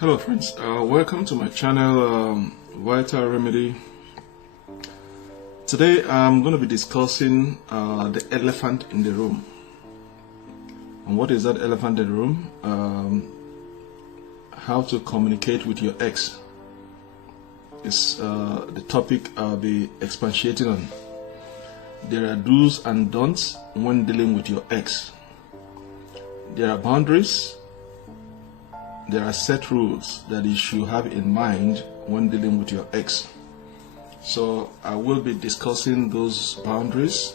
Hello friends, welcome to my channel VitalRemedy. Today I'm going to be discussing the elephant in the room. And what is that elephant in the room? How to communicate with your ex is the topic I'll be expatiating on. There are do's and don'ts when dealing with your ex. There are boundaries. There are set rules that you should have in mind when dealing with your ex. So I will be discussing those boundaries,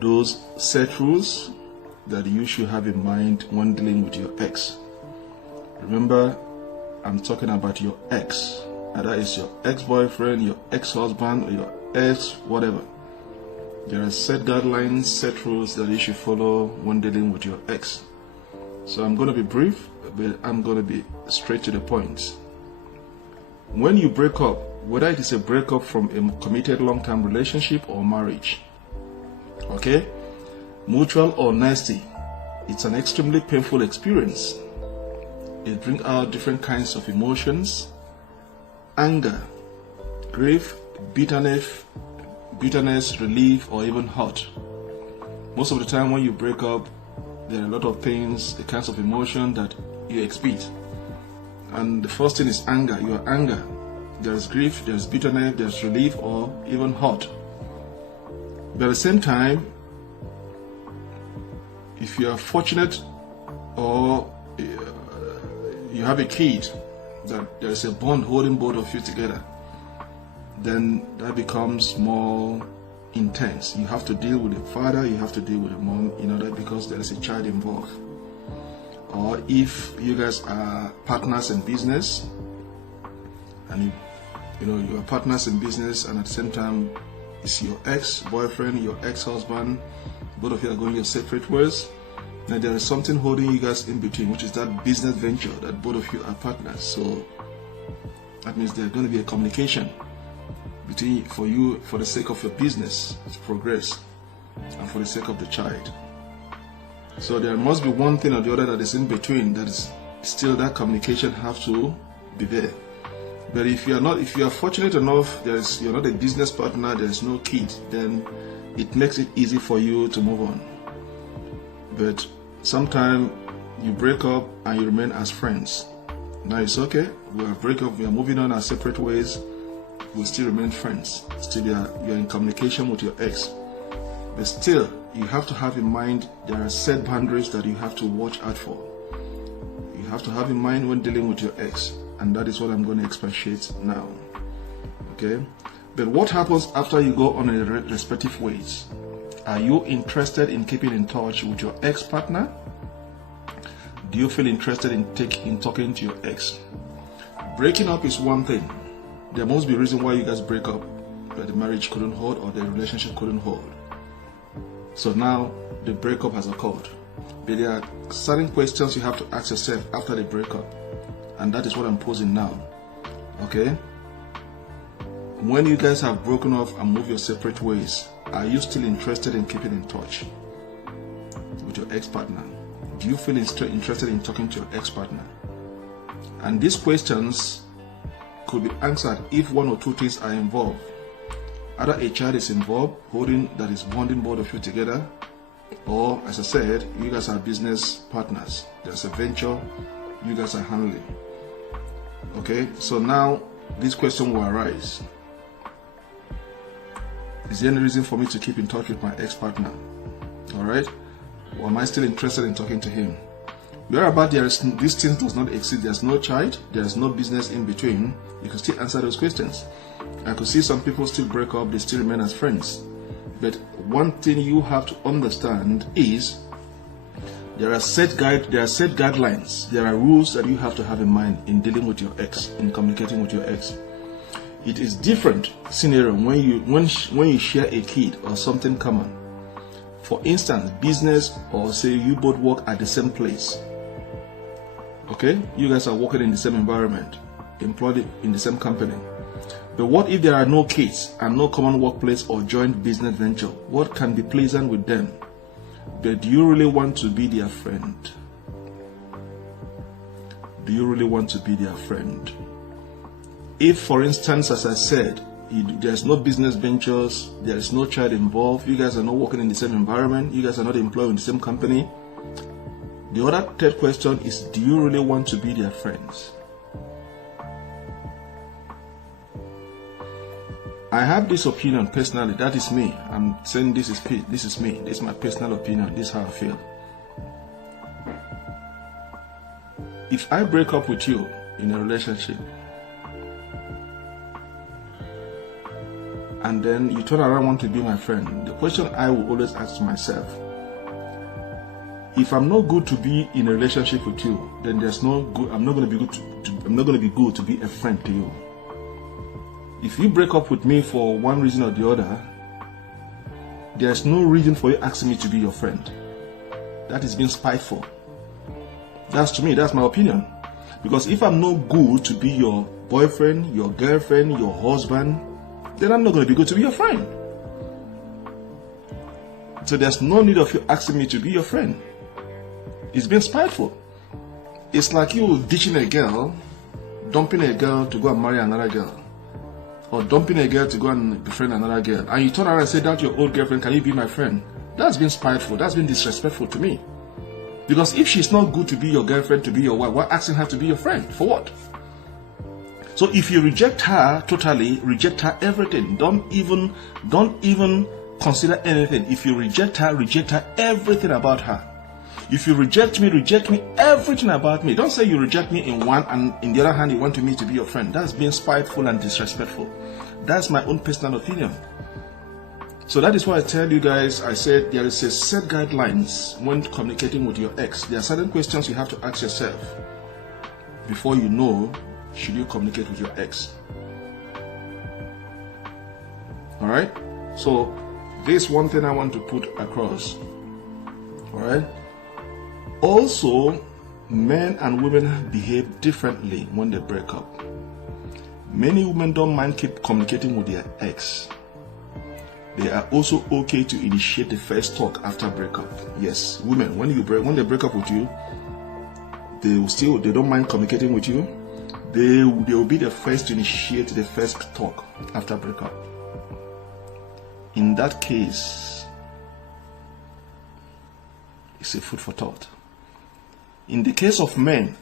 those set rules that you should have in mind when dealing with your ex. Remember, I'm talking about your ex. Either it's your ex-boyfriend, your ex-husband, or your ex whatever. There are set guidelines, set rules that you should follow when dealing with your ex. So I'm going to be brief, but I'm going to be straight to the point. When you break up, whether it is a breakup from a committed long-term relationship or marriage, okay, mutual or nasty, it's an extremely painful experience. It brings out different kinds of emotions: anger, grief, bitterness, relief, or even hurt. Most of the time when you break up, there are a lot of things, the kinds of emotion that you experience. And the first thing is anger, your anger. There's grief, there's bitterness, there's relief, or even hurt. But at the same time, if you are fortunate or you have a kid, that there's a bond holding both of you together, then that becomes more intense. You have to deal with the father, you have to deal with the mom, that because there is a child involved. Or if you guys are partners in business, and you are partners in business, and at the same time it's your ex-boyfriend, your ex-husband, both of you are going your separate ways, then there is something holding you guys in between, which is that business venture that both of you are partners. So that means there's going to be a communication between for you, for the sake of your business to progress and for the sake of the child. So there must be one thing or the other that is in between, that is still that communication have to be there. But if you are fortunate enough, you're not a business partner, there's no kid, then it makes it easy for you to move on. But sometimes you break up and you remain as friends. Now it's okay, we are moving on our separate ways. Will still remain friends. Still you're in communication with your ex. But still, you have to have in mind there are set boundaries that you have to watch out for. You have to have in mind when dealing with your ex. And that is what I'm going to expatiate now. Okay? But what happens after you go on your respective ways? Are you interested in keeping in touch with your ex-partner? Do you feel interested in talking to your ex? Breaking up is one thing. There must be a reason why you guys break up, that the marriage couldn't hold or the relationship couldn't hold. So now the breakup has occurred. But there are certain questions you have to ask yourself after the breakup, and that is what I'm posing now. Okay? When you guys have broken off and moved your separate ways, are you still interested in keeping in touch with your ex-partner? Do you feel interested in talking to your ex-partner? And these questions could be answered if one or two things are involved. Either a child is involved, that is bonding both of you together, or as I said, you guys are business partners. There's a venture you guys are handling. Okay, so now this question will arise. Is there any reason for me to keep in touch with my ex-partner? Alright? Or am I still interested in talking to him? Whereabout this thing does not exist, there's no child, there's no business in between, you can still answer those questions. I could see some people still break up, they still remain as friends. But one thing you have to understand is there are set guidelines, there are rules that you have to have in mind in dealing with your ex, in communicating with your ex. It is different scenario when you share a kid or something common. For instance, business, or say you both work at the same place. Okay, you guys are working in the same environment, employed in the same company. But what if there are no kids and no common workplace or joint business venture? What can be pleasant with them? But do you really want to be their friend? do you really want to be their friend? If, for instance, as I said, there's no business ventures, there is no child involved, you guys are not working in the same environment, you guys are not employed in the same company, the other third question is, do you really want to be their friends? I have this opinion personally, that is me. I'm saying this is me, this is my personal opinion, this is how I feel. If I break up with you in a relationship, and then you turn around and want to be my friend, the question I will always ask myself, if I'm not good to be in a relationship with you, then there's no good. I'm not going to be good to be a friend to you. If you break up with me for one reason or the other, there's no reason for you asking me to be your friend. That is being spiteful. To me, that's my opinion. Because if I'm not good to be your boyfriend, your girlfriend, your husband, then I'm not going to be good to be your friend. So there's no need of you asking me to be your friend. It's being spiteful. It's like you ditching a girl, dumping a girl to go and marry another girl, or dumping a girl to go and befriend another girl, and you turn around and say, that's your old girlfriend, can you be my friend? That's been spiteful. That's been disrespectful to me. Because if she's not good to be your girlfriend, to be your wife, why asking her to be your friend? For what? So if you reject her totally, reject her everything. Don't even consider anything. If you reject her everything about her. If you reject me everything about me. Don't say you reject me in one and in the other hand you want me to be your friend. That's being spiteful and disrespectful. That's my own personal opinion. So that is why I tell you guys, I said there is a set guidelines when communicating with your ex. There are certain questions you have to ask yourself before you know should you communicate with your ex. Alright? So this one thing I want to put across. Alright? Also, men and women behave differently when they break up. Many women don't mind keep communicating with their ex. They are also okay to initiate the first talk after breakup. Yes, women, when they break up with you, they don't mind communicating with you. They will be the first to initiate the first talk after breakup. In that case, it's a food for thought. In the case of men,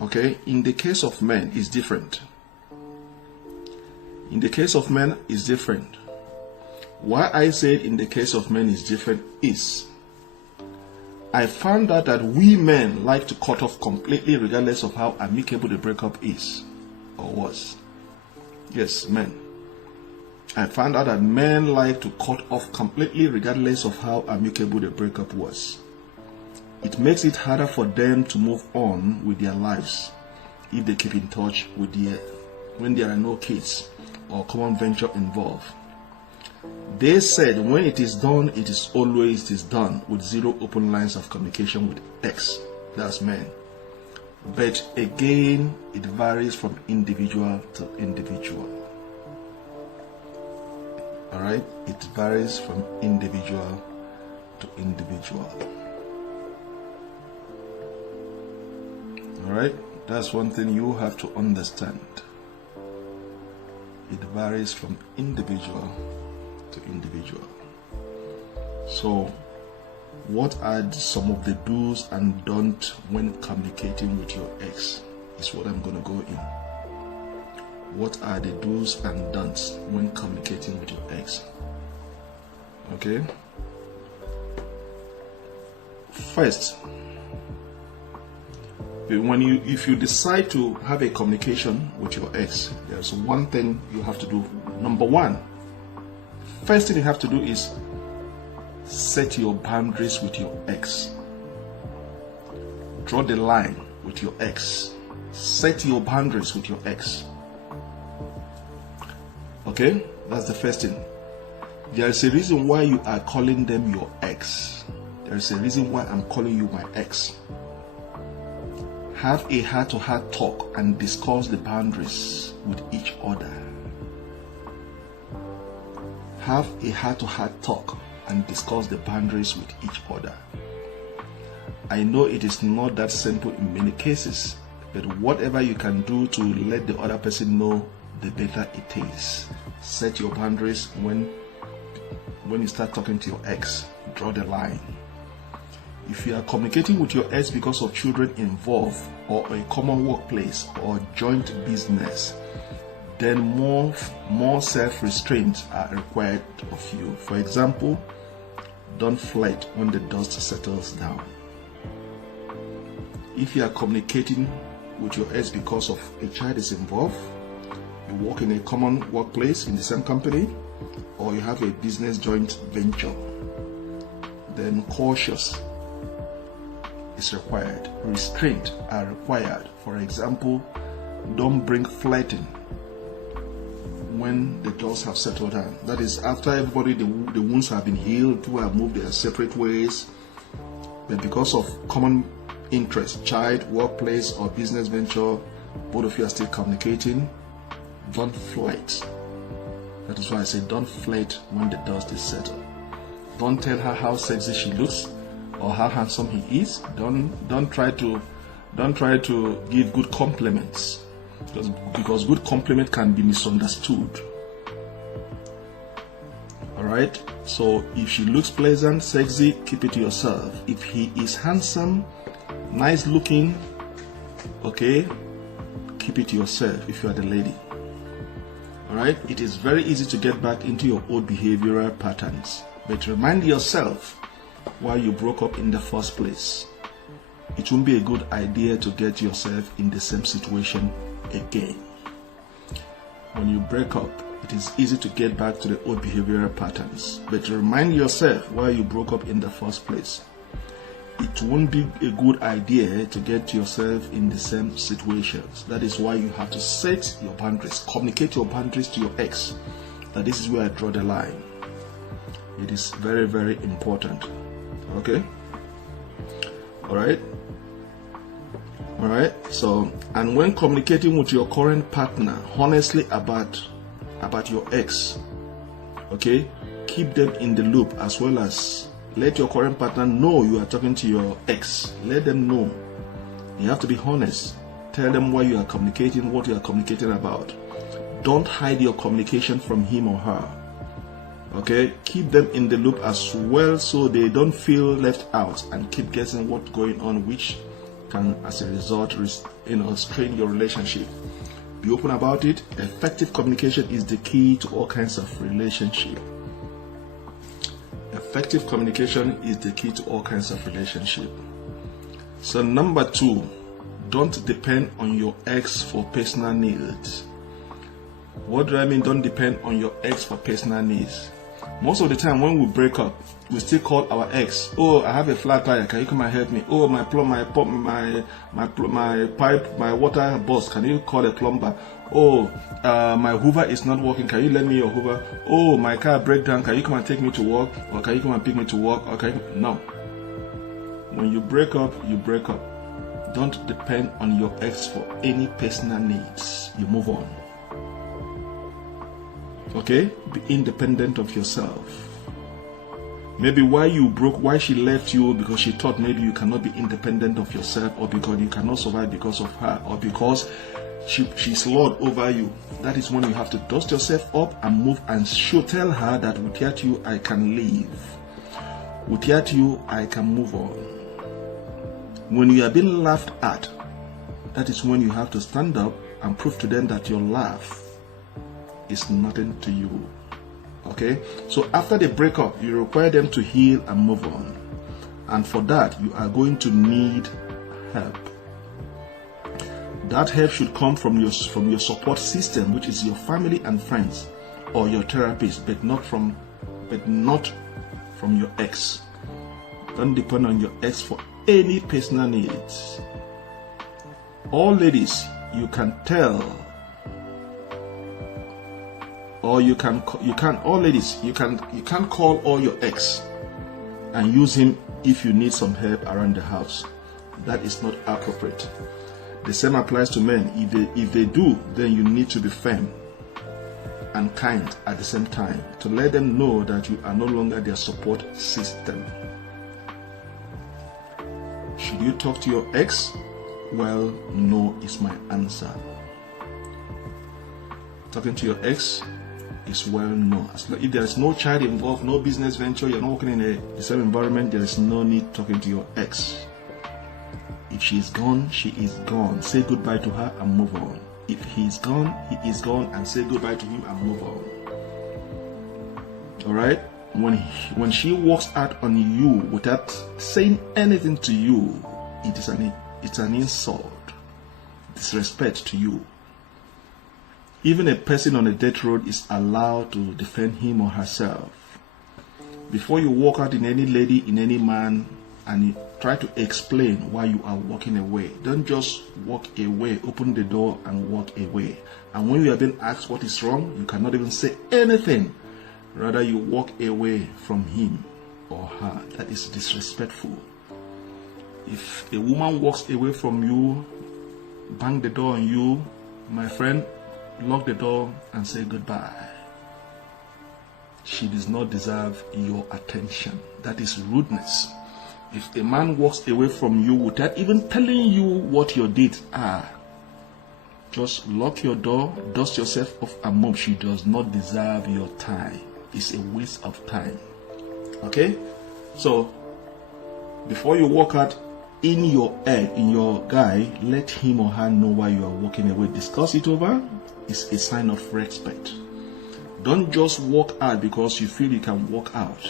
it's different. In the case of men, it's different. Why I said in the case of men is different is I found out that we men like to cut off completely regardless of how amicable the breakup is or was. Yes, men. I found out that men like to cut off completely regardless of how amicable the breakup was. It makes it harder for them to move on with their lives if they keep in touch with when there are no kids or common venture involved. They said when it is done, it is done with zero open lines of communication with ex. That's men. But again, it varies from individual to individual. Alright? It varies from individual to individual. Alright? That's one thing you have to understand. It varies from individual to individual. So, what are some of the do's and don'ts when communicating with your ex is what I'm going to go in. What are the do's and don'ts when communicating with your ex? Okay? First, if you decide to have a communication with your ex, there's one thing you have to do. Number one, first thing you have to do is set your boundaries with your ex. Draw the line with your ex. Set your boundaries with your ex. Okay? That's the first thing. There is a reason why you are calling them your ex. There is a reason why I'm calling you my ex. Have a heart-to-heart talk and discuss the boundaries with each other. Have a heart-to-heart talk and discuss the boundaries with each other. I know it is not that simple in many cases, But whatever you can do to let the other person know, the better it is. Set your boundaries when you start talking to your ex. Draw the line. If you are communicating with your ex because of children involved, or a common workplace, or joint business, then more self-restraint are required of you. For example, don't flirt when the dust settles down. If you are communicating with your ex because of a child is involved, you work in a common workplace in the same company, or you have a business joint venture, then cautious is required. Restraint are required. For example, don't bring flirting when the dust have settled down. That is after everybody, the wounds have been healed, people have moved their separate ways, but because of common interest, child, workplace, or business venture, both of you are still communicating. Don't flirt. That is why I say don't flirt when the dust is settled. Don't tell her how sexy she looks or how handsome he is. Don't try to give good compliments, because good compliment can be misunderstood. Alright? So if she looks pleasant, sexy, keep it to yourself. If he is handsome, nice looking, okay, keep it to yourself if you are the lady. Alright? It is very easy to get back into your old behavioral patterns, but remind yourself why you broke up in the first place. It won't be a good idea to get yourself in the same situation again. When you break up, it is easy to get back to the old behavioral patterns, but remind yourself why you broke up in the first place. It won't be a good idea to get yourself in the same situations. That is why you have to set your boundaries. Communicate your boundaries to your ex. That this is where I draw the line. It is very, very important. Okay? Alright? Alright? So, and when communicating with your current partner honestly about your ex, okay, keep them in the loop, as well as let your current partner know you are talking to your ex. Let them know. You have to be honest. Tell them why you are communicating, what you are communicating about. Don't hide your communication from him or her. Okay? Keep them in the loop as well, so they don't feel left out and keep guessing what's going on, which can, as a result, strain your relationship. Be open about it. Effective communication is the key to all kinds of relationship. Effective communication is the key to all kinds of relationship. So number 2, don't depend on your ex for personal needs. What do I mean don't depend on your ex for personal needs? Most of the time when we break up, we still call our ex. Oh, I have a flat tire, can you come and help me? Oh, my pipe, my water burst, can you call a plumber? Oh, my Hoover is not working, can you lend me your Hoover? Oh, my car break down, can you come and take me to work? Or can you come and pick me to work? Okay, no. When you break up, you break up. Don't depend on your ex for any personal needs. You move on. Okay? Be independent of yourself. Maybe why she left you, because she thought maybe you cannot be independent of yourself, or because you cannot survive because of her, or because she's lord over you. That is when you have to dust yourself up and move and tell her that without you I can live. Without you I can move on. When you are being laughed at, that is when you have to stand up and prove to them that your laugh is nothing to you. Okay? So after they break up, you require them to heal and move on. And for that, you are going to need help. That help should come from your support system, which is your family and friends, or your therapist, but not from your ex. Don't depend on your ex for any personal needs. All ladies, you can tell, or you can't call all your ex and use him if you need some help around the house. That is not appropriate. The same applies to men. If they do, then you need to be firm and kind at the same time to let them know that you are no longer their support system. Should you talk to your ex well, no is my answer. Talking to your ex is well, no. If there is no child involved, no business venture, you're not working in the same environment, there is no need talking to your ex. If she is gone, she is gone. Say goodbye to her and move on. If he is gone, he is gone, and say goodbye to him and move on. Alright? When she walks out on you without saying anything to you, it's an insult, disrespect to you. Even a person on a death road is allowed to defend him or herself. Before you walk out in any lady, in any man, and you try to explain why you are walking away. Don't just walk away, open the door and walk away. And when you have been asked what is wrong, you cannot even say anything. Rather, you walk away from him or her. That is disrespectful. If a woman walks away from you, bang the door on you, my friend, lock the door and say goodbye. She does not deserve your attention. That is rudeness. If a man walks away from you without even telling you what your deeds are, just lock your door, dust yourself off and move. She does not deserve your time. It's a waste of time. Okay? So, before you walk out in your guy, let him or her know why you are walking away. Discuss it over. It's a sign of respect. Don't just walk out because you feel you can walk out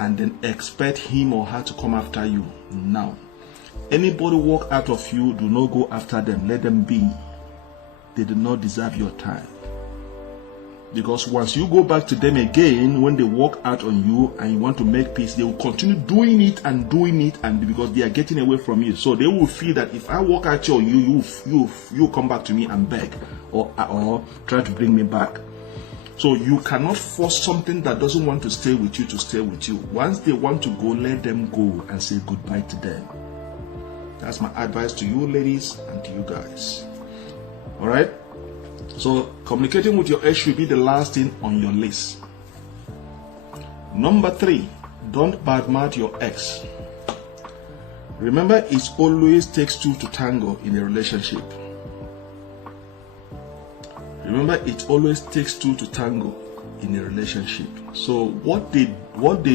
and then expect him or her to come after you. Now, anybody walk out of you, do not go after them. Let them be. They do not deserve your time. Because once you go back to them again, when they walk out on you and you want to make peace, they will continue doing it, and because they are getting away from you. So they will feel that if I walk out on you, you come back to me and beg or try to bring me back. So you cannot force something that doesn't want to stay with you to stay with you. Once they want to go, let them go and say goodbye to them. That's my advice to you ladies and to you guys. Alright? So communicating with your ex should be the last thing on your list. Number 3, don't badmouth your ex. Remember, it always takes two to tango in a relationship. Remember, it always takes two to tango in a relationship. So what they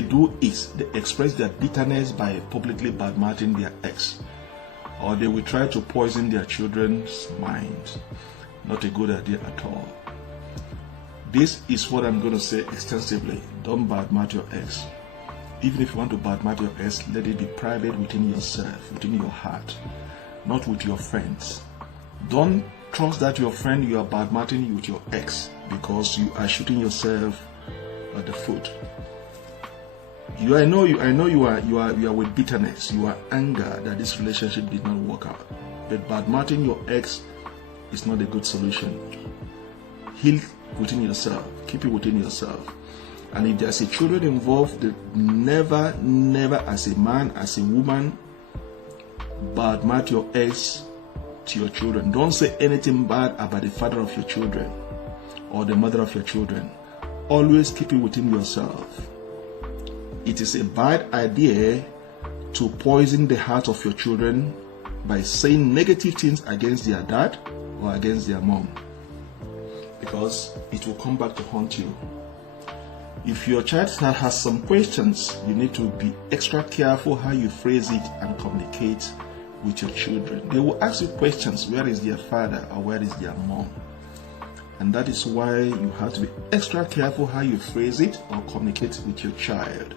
do is they express their bitterness by publicly badmouthing their ex, or they will try to poison their children's minds. Not a good idea at all. This is what I'm going to say extensively. Don't badmouth your ex. Even if you want to badmouth your ex, let it be private within yourself, within your heart, not with your friends. Don't trust that your friend you are badmouthing with your ex, because you are shooting yourself at the foot. I know you are with bitterness, you are anger that this relationship did not work out. But badmouthing your ex is not a good solution. Heal within yourself. Keep it within yourself. And if there's a children involved, never as a man, as a woman, badmouth your ex to your children. Don't say anything bad about the father of your children or the mother of your children. Always keep it within yourself. It is a bad idea to poison the heart of your children by saying negative things against their dad or against their mom, because it will come back to haunt you. If your child has some questions, you need to be extra careful how you phrase it and communicate with your children. They will ask you questions, where is their father or where is their mom? And that is why you have to be extra careful how you phrase it or communicate with your child.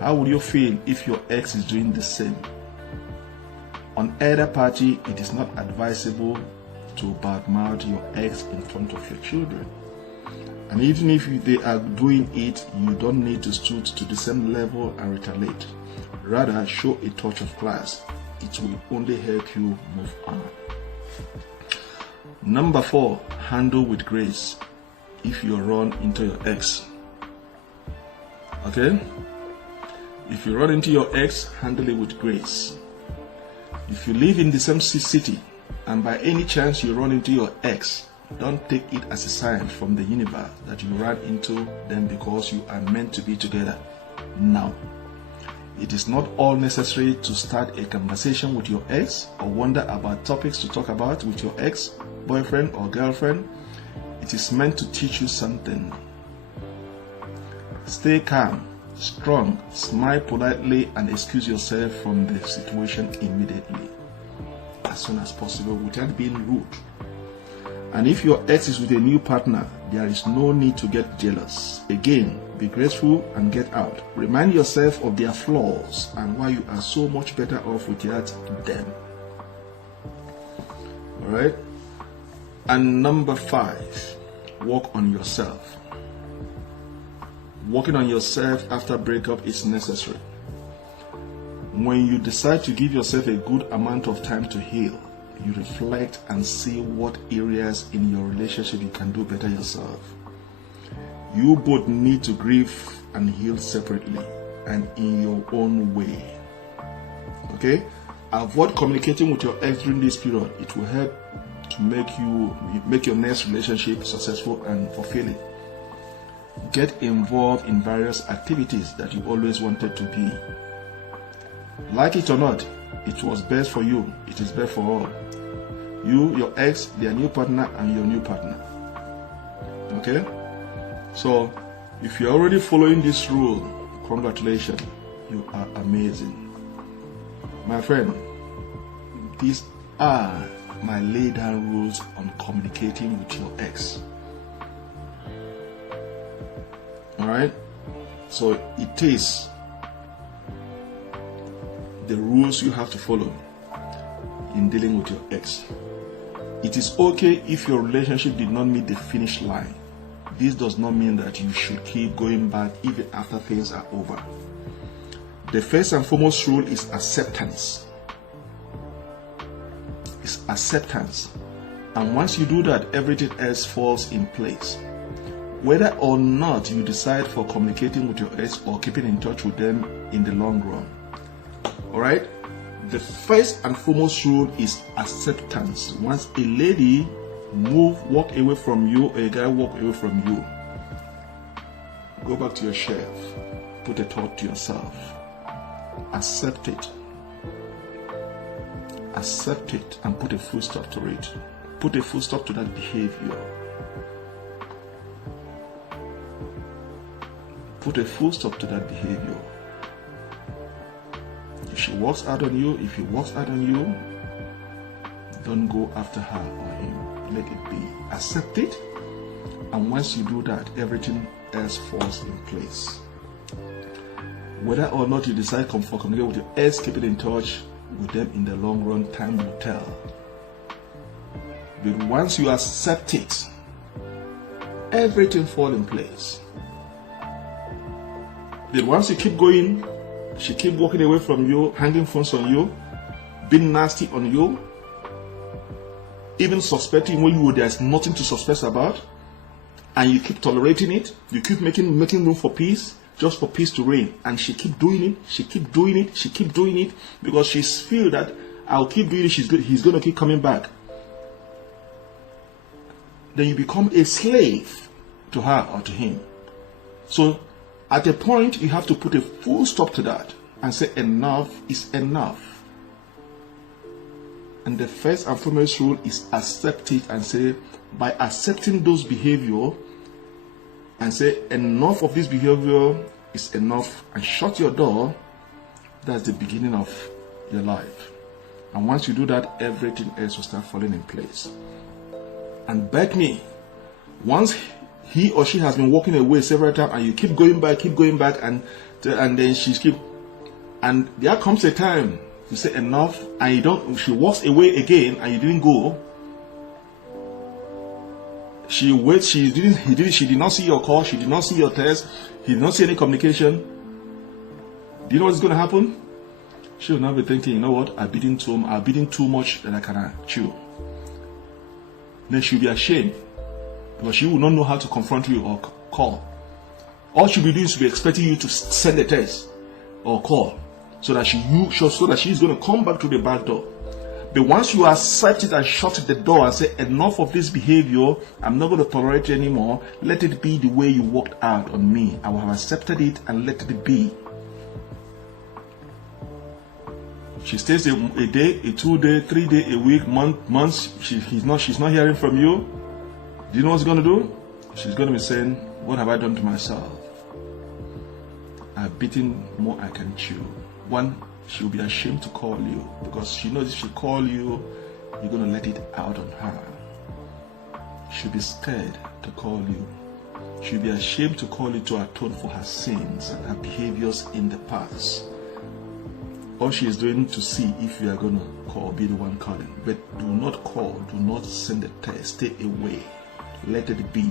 How would you feel if your ex is doing the same? On either party, it is not advisable to badmouth your ex in front of your children. And even if they are doing it, you don't need to stoop to the same level and retaliate. Rather, show a touch of class. It will only help you move on. Number 4, handle with grace if you run into your ex. Okay? If you run into your ex, handle it with grace. If you live in the same city and by any chance you run into your ex, don't take it as a sign from the universe that you ran into them because you are meant to be together. No. It is not all necessary to start a conversation with your ex or wonder about topics to talk about with your ex, boyfriend or girlfriend. It is meant to teach you something. Stay calm, strong, smile politely, and excuse yourself from the situation immediately, as soon as possible, without being rude. And if your ex is with a new partner, there is no need to get jealous. Again, be grateful and get out. Remind yourself of their flaws and why you are so much better off without them. Alright? And number 5, work on yourself. Working on yourself after breakup is necessary. When you decide to give yourself a good amount of time to heal, you reflect and see what areas in your relationship you can do better yourself. You both need to grieve and heal separately and in your own way. Okay? Avoid communicating with your ex during this period. It will help to make your next relationship successful and fulfilling. Get involved in various activities that you always wanted to be. Like it or not, it was best for you. It is best for all. You, your ex, their new partner, and your new partner. Okay? So, if you're already following this rule, congratulations. You are amazing. My friend, these are my laid down rules on communicating with your ex. Alright? So, it is the rules you have to follow in dealing with your ex. It is okay if your relationship did not meet the finish line. This does not mean that you should keep going back even after things are over. The first and foremost rule is acceptance. It's acceptance. And once you do that, everything else falls in place. Whether or not you decide for communicating with your ex or keeping in touch with them in the long run. Alright? The first and foremost rule is acceptance. Once a lady walk away from you, or a guy walk away from you, go back to your shelf, put a thought to yourself, accept it, and put a full stop to it. Put a full stop to that behavior. Put a full stop to that behavior. If she walks out on you, if he walks out on you, don't go after her or him. Let it be. Accept it. And once you do that, everything else falls in place. Whether or not you decide for communicating with your ex, keep it in touch with them in the long run, time will tell. But once you accept it, everything falls in place. Then once you keep going, she keep walking away from you, hanging phones on you, being nasty on you, even suspecting when there's nothing to suspect about, and you keep tolerating it, you keep making room for peace, just for peace to reign, and she keep doing it, she keep doing it, because she feel that I'll keep doing it, he's going to keep coming back. Then you become a slave to her or to him. So at a point, you have to put a full stop to that and say enough is enough. And the first and foremost rule is accept it, and say, by accepting those behavior and say enough of this behavior is enough, and shut your door, that's the beginning of your life. And once you do that, everything else will start falling in place. And bet me, once he or she has been walking away several times and you keep going back, and then and there comes a time you say enough, and she walks away again and you didn't go. She waits, she did not see your call, she did not see your text, he did not see any communication. Do you know what's going to happen? She will now be thinking, you know what, I've bitten too much that I cannot chew. Then she'll be ashamed, because she will not know how to confront you or call. All she'll be doing is be expecting you to send a text or call, so that she's going to come back to the back door. But once you accept it and shut the door and say enough of this behavior, I'm not going to tolerate it anymore, let it be the way you walked out on me. I will have accepted it and let it be. She stays a day, a 2 day, 3 day, a week, months. She's not hearing from you. Do you know what's gonna do? She's gonna be saying, "What have I done to myself? I've bitten more I can chew." One, she'll be ashamed to call you because she knows if she call you, you're gonna let it out on her. She'll be scared to call you. She'll be ashamed to call you to atone for her sins and her behaviors in the past. All she is doing to see if you are gonna call, be the one calling. But do not call, do not send a text, stay away. Let it be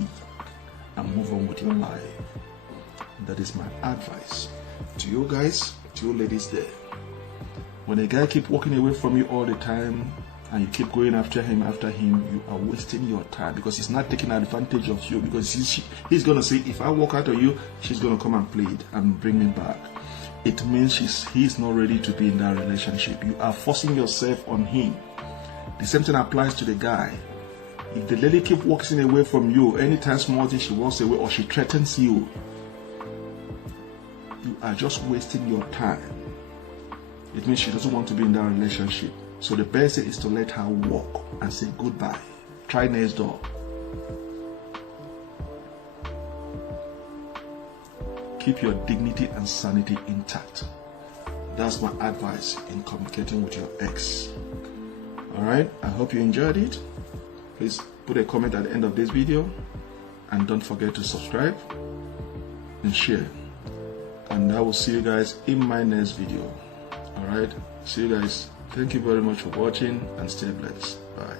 and move on with your life. That is my advice to you guys, to you ladies there. When a guy keep walking away from you all the time and you keep going after him, you are wasting your time because he's not taking advantage of you, because he's gonna say, if I walk out of you, she's gonna come and plead and bring me back. It means he's not ready to be in that relationship. You are forcing yourself on him. The same thing applies to the guy. If the lady keep walking away from you, anytime small thing she walks away or she threatens you, you are just wasting your time. It means she doesn't want to be in that relationship. So the best thing is to let her walk and say goodbye. Try next door. Keep your dignity and sanity intact. That's my advice in communicating with your ex. Alright, I hope you enjoyed it. Please put a comment at the end of this video and don't forget to subscribe and share. And I will see you guys in my next video. Alright, see you guys. Thank you very much for watching and stay blessed. Bye.